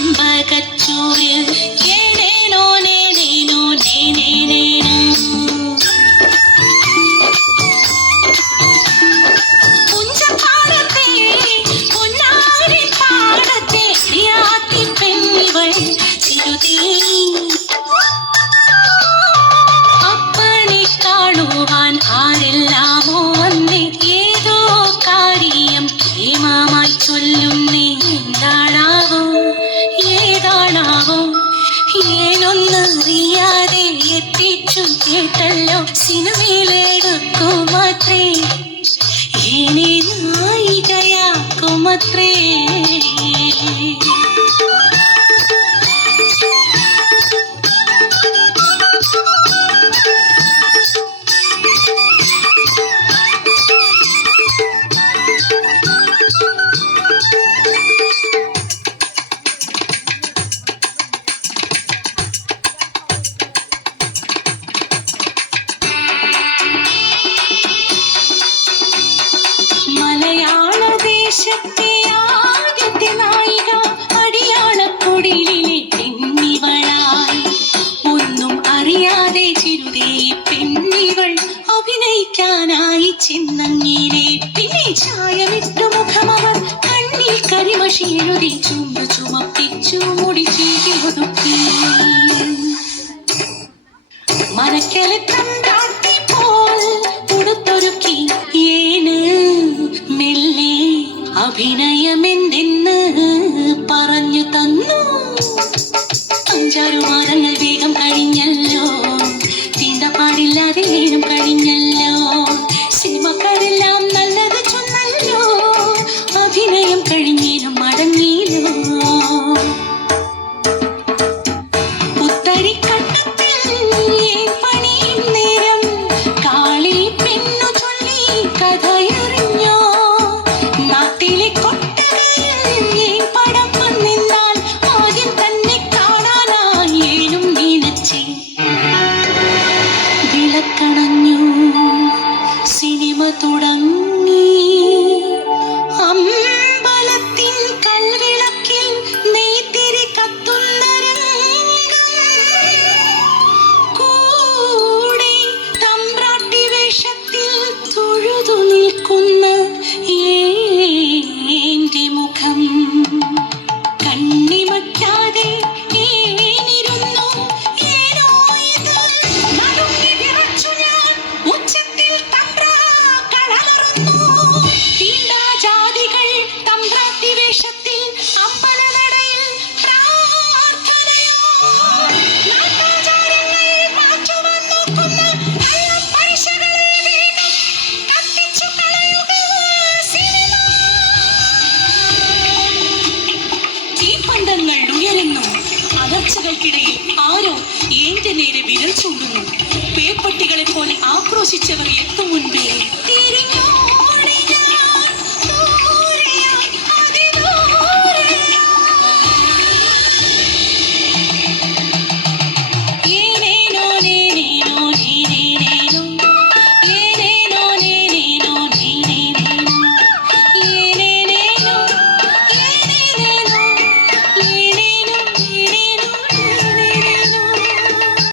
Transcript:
ചെമ്പകച്ചൂര് ഏനേനോ നേനേനോ നേനേനേനോ പുഞ്ചപ്പാടത്തെ പൊന്നാരി പാടത്തെ യാത്തി പെണ്ണിവൾ ചിരുതേ അപ്പനെ കാണുവാൻ ആരെല്ലാമോ വന്നേ ഏതോ കാര്യം കേമമായി ചൊല്ലുന്നേ എന്താണാവോ ഏതാണാവോ ഏനൊന്നറിയാതെ എത്തിച്ചു കേട്ടല്ലോ സിനിമയിലെടുക്കുമത്രേ ഏനെ നായികയാക്കുമത്രേ ആദ്യത്തെ നായിക അടിയാളക്കുടിലിലെ പെണ്ണിവളായി ഒന്നും അറിയാതെ ചിരുതേ പെണ്ണിവൾ അഭിനയിക്കാനായി ചെന്നങ്ങിനെ പിന്നെ ചായമിട്ടു മുഖമവർ കണ്ണിൽ കരിമഷി എഴുതി ചുമ്പു ചുമപ്പിച്ചു മുടി ചീകി ഒതുക്കി മനക്കലക്കം താത്തി പോൽ ഉടുത്തൊരുക്കി ഏന് മെല്ലെ അഭിനയമെന്തെന്ന് പറഞ്ഞു തന്നു അഞ്ചാറു വാരങ്ങൾ വേഗം കഴിഞ്ഞല്ലോ തീണ്ടപ്പാടില്ലാതെ വേണം കഴിഞ്ഞല്ലോ സിനിമക്കാരെല്ലാം നല്ലത് ചൊന്നല്ലോ അഭിനയം കഴിഞ്ഞേനും മടങ്ങിയില്ലോ തുടങ്ങി അമ്പലത്തിൻ കൽവിളക്കിൽ നെയ്ത്തിരി കത്തുന്ന രംഗം കൂടെ തമ്പ്രാട്ടി വേഷത്തിൽ തൊഴുതു നിൽക്കുന്ന ഏന്റെ മുഖം കണ്ണിമയ്ക്കാതെ ഏനിരുന്നു ഏനോ ഇത് നടുങ്ങി വിറച്ചു ഞാൻ ഉച്ചത്തിൽ ജാതികൾ തമ്പ്രാട്ടി വേഷത്തിൽ അമ്പലനടയിൽ പ്രാർത്ഥനയോ നാട്ടാചാരങ്ങൾ മാറ്റുവാൻ നോക്കുന്ന പൈസകളെ വേഗം കത്തിച്ചു കളയുക സിനിമ തീപ്പന്തങ്ങൾ ഉയരുന്നു അലർച്ചകൾക്കിടയിൽ ആരോ ഏന്റെ നേരെ വിരൽ ചൂണ്ടുന്നു പേപ്പട്ടികളെ പോലെ ആക്രോശിച്ചവർ എത്തും മുൻപേ